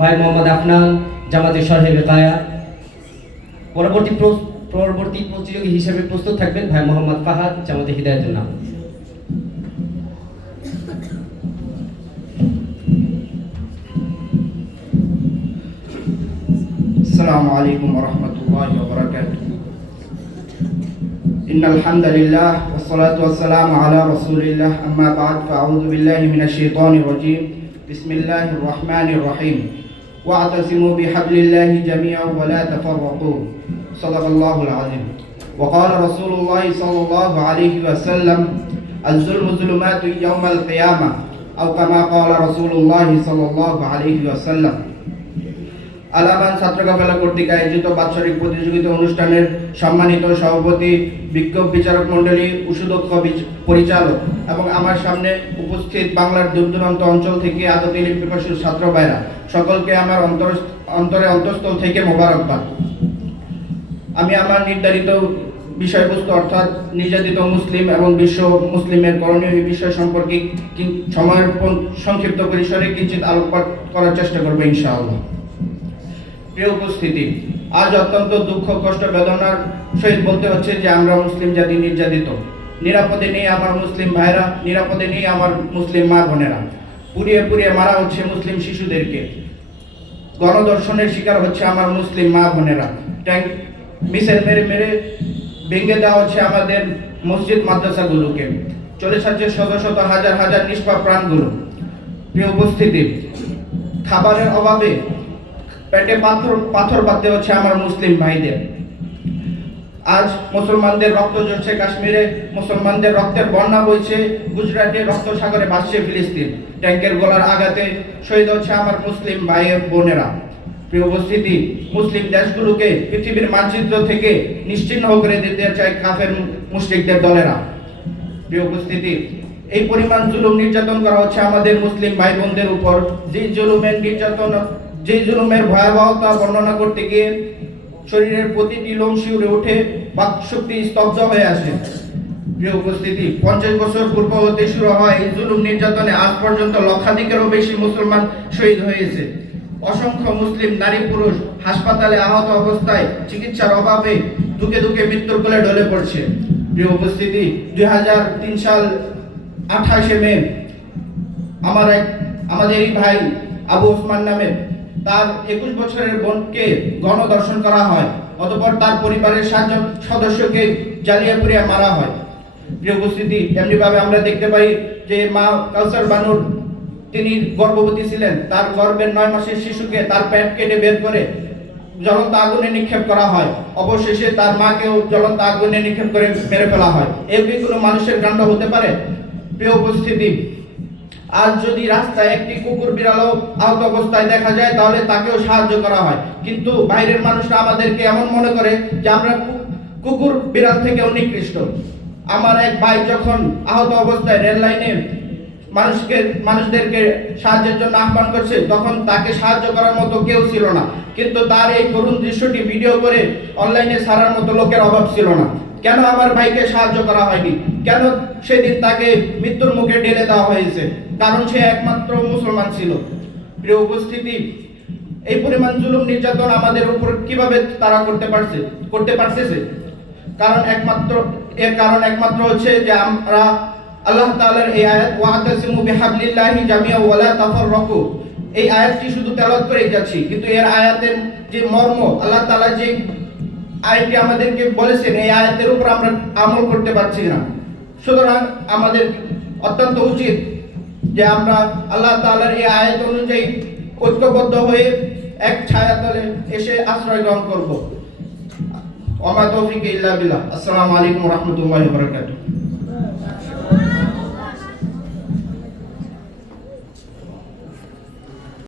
ভাই মোহাম্মদ আফনান জামাতে সাহেব কায়া। পরবর্তী প্রতিযোগী হিসেবে প্রস্তুত থাকবেন ভাই মোহাম্মদ ফাহাদ জামাতে হিদায়াতুন নাম। السلام عليكم ورحمة الله وبركاته. إن الحمد لله والصلاة والسلام على رسول الله. أما بعد فأعوذ بالله من الشيطان الرجيم. بسم الله الرحمن الرحيم. واعتصموا بحبل الله جميعا ولا تفرقوا. صدق الله العظيم. وقال رسول الله صلى الله عليه وسلم: الظلم ظلمات يوم القيامة، أو كما قال رسول الله صلى الله عليه وسلم. আলামান ছাত্র কাফেলা কর্তৃক আয়োজিত বাৎসরিক প্রতিযোগিতা অনুষ্ঠানের সম্মানিত সভাপতি, বিজ্ঞ বিচারক মণ্ডলী, সুদক্ষ পরিচালক এবং আমার সামনে উপস্থিত বাংলার দূর দূরান্ত অঞ্চল থেকে আদত ইলম পিপাসু ছাত্র ভাইরা, সকলকে আমার অন্তঃস্থল থেকে মোবারকবাদ। আমি আমার নির্ধারিত বিষয়বস্তু অর্থাৎ নির্যাতিত মুসলিম এবং বিশ্ব মুসলিমের করণীয় এই বিষয় সম্পর্কে সময়ের সংক্ষিপ্ত পরিসরে কিঞ্চিত আলোকপাত করার চেষ্টা করবো ইনশাআল্লাহ। প্রিয় উপস্থিতি, আজ অত্যন্ত দুঃখ, কষ্ট, বেদনার সহিত বলতে হচ্ছে যে আমরা মুসলিম জাতি নির্যাতিত। নিরাপদে নেই আমার মুসলিম ভাইরা, নিরাপদে নেই আমার মুসলিম মা বোনেরা। পুড়িয়ে পুড়িয়ে মারা হচ্ছে মুসলিম শিশুদেরকে, গণধর্ষণের শিকার হচ্ছে আমার মুসলিম মা বোনেরা। ট্যাঙ্ক মিসাইল মেরে মেরে ভেঙে দেওয়া হচ্ছে আমাদের মসজিদ মাদ্রাসাগুলোকে, চলে যাচ্ছে শত শত হাজার হাজার নিষ্পাপ প্রাণগুলো। প্রিয় উপস্থিতি, খাবারের অভাবে পেটে পাথর বাঁধতে হচ্ছে আমার মুসলিম ভাইদের। আজ মুসলমানদের রক্ত ঝরছে কাশ্মীরে, মুসলমানদের রক্তের বন্যা বইছে গুজরাটে, রক্ত সাগরে ভাসছে ফিলিস্তিন। ট্যাঙ্কের গলার আঘাতে শহীদ হচ্ছে আমার মুসলিম ভাই বোনেরা। প্রিয় উপস্থিতি, মুসলিম দেশগুলোকে পৃথিবীর মানচিত্র থেকে নিশ্চিহ্ন করে দিতে চায় কাফের মুশরিকদের দলেরা। প্রিয় উপস্থিতি, এই পরিমাণ জুলুম নির্যাতন করা হচ্ছে আমাদের মুসলিম ভাই বোনদের উপর। যে জুলুমের ভয়াবহতা বর্ণনা করতে গিয়ে শরীরের প্রতিটি লোম শিউরে ওঠে, বাক শক্তি স্তব্ধ হয়ে আসে। প্রিয় উপস্থিতি, 50 বছর পূর্ব হতে শুরু হয় এই জুলুম নির্যাতনে আজ পর্যন্ত লক্ষাধিকেরও বেশি মুসলমান শহীদ হয়েছে। অসংখ্য মুসলিম নারী পুরুষ হাসপাতালে আহত অবস্থায় চিকিৎসার অভাবে দুকে দুকে মৃত্যুর কোলে ঢলে পড়ছে। প্রিয় উপস্থিতি, 2003 সাল 28 মে আমাদের এই ভাই আবু ওসমান নামে তার 21 বছরের বোনকে গণধর্ষণ করা হয়, অতঃপর তার পরিবারের 7 জন সদস্যকে জ্বালিয়ে পুড়িয়ে মারা হয়। প্রিয় উপস্থিতি, এমনি ভাবে আমরা দেখতে পাই যে মা কাউসার বানুর তিনি গর্ভবতী ছিলেন, তার গর্ভের 9 মাসের শিশুকে তার পেট কেটে বের করে জ্বলন্ত আগুনে নিক্ষেপ করা হয়। অবশেষে তার মাকেও জ্বলন্ত আগুনে নিক্ষেপ করে মেরে ফেলা হয়। এগুলি কোনো মানুষের কাণ্ড হতে পারে? প্রিয় উপস্থিতি, আজ যদি রাস্তায় একটি কুকুর বিড়ালও আহত অবস্থায় দেখা যায় তাহলে তাকেও সাহায্য করা হয়, কিন্তু বাইরের মানুষরা আমাদেরকে এমন মনে করে যে আমরা কুকুর বিড়াল থেকেও নিকৃষ্ট। আমার এক ভাই যখন আহত অবস্থায় রেল লাইনে মানুষদেরকে সাহায্যের জন্য আহ্বান করছে, তখন তাকে সাহায্য করার মতো কেউ ছিল না, কিন্তু তার এই করুণ দৃশ্যটি ভিডিও করে অনলাইনে ছাড়ার মতো লোকের অভাব ছিল না। কেন আমার ভাইকে সাহায্য করা হয়নি? কেন সেদিন তাকে মৃত্যুর মুখে ঢেলে দেওয়া হয়েছে? কারণ সে একমাত্র মুসলমান ছিল। প্রিয় উপস্থিতি, এই পরিমাণ জুলুম নির্যাতন আমাদের উপর কিভাবে তারা করতে পারতেছে? এর কারণ একমাত্র হচ্ছে যে আমরা আল্লাহ তাআলার এই আয়াত ওয়াতাসিমু বিহাবলিল্লাহি জামিআ ওয়া লা তাফাররাকু, এই আয়াতটি শুধু তেলাওয়াত করেই যাচ্ছি, কিন্তু এর আয়াতের যে মর্ম, আল্লাহ তাআলা যে আয়াতটি আমাদেরকে বলেছেন, এই আয়াতের উপর আমরা আমল করতে পারছি না। সুতরাং আমাদের অত্যন্ত উচিত যে আমরা আল্লাহ তাআলার এই আয়াত অনুযায়ী ঐক্যবদ্ধ হয়ে এক ছায়াতলে এসে আশ্রয় গ্রহণ করব। ওয়া মা তৌফিক ইল্লা বিল্লাহ। আসসালামু আলাইকুম ওয়া রাহমাতুল্লাহি ওয়া বারাকাতুহু।